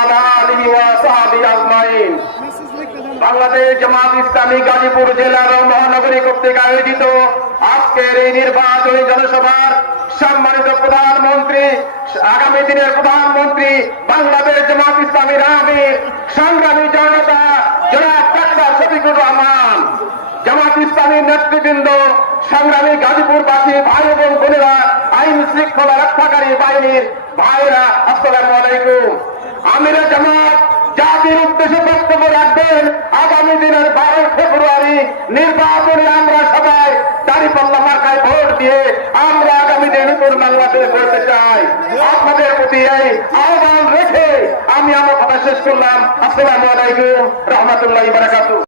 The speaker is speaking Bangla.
وعلى آله وصحبه أجمعين। বাংলাদেশ জামাত ইসলামী গাজীপুর জেলার মহানগরী কর্তৃক আয়োজিত আজকের এই নির্বাচনী জনসভার সম্মানিত প্রধানমন্ত্রী, আগামী দিনের প্রধানমন্ত্রী, বাংলাদেশ জামাত ইসলামীর আমির, সংগ্রামী জনতা জনাব ডাক্তার শফিকুর রহমান, জামাত ইসলামীর নেতৃবৃন্দ, সংগ্রামী গাজীপুরবাসী ভাই এবং বোনেরা, আইন শৃঙ্খলা রক্ষাকারী বাহিনীর ভাইরা, আসসালামু আলাইকুম। আমিরে জামাত জাতির উদ্দেশ্যে বক্তব্য রাখবেন। আগামী দিনের 12 ফেব্রুয়ারি নির্বাচনে আমরা সবাই দাঁড়িপাল্লা মার্কায় ভোট দিয়ে আমরা আগামী দিনে নতুন বাংলাদেশ গড়তে চাই। আপনাদের প্রতি এই আহ্বান রেখে আমি আমার কথা শেষ করলাম। আসসালামু আলাইকুম রহমতুল্লাহি ওয়া বারাকাতুহু।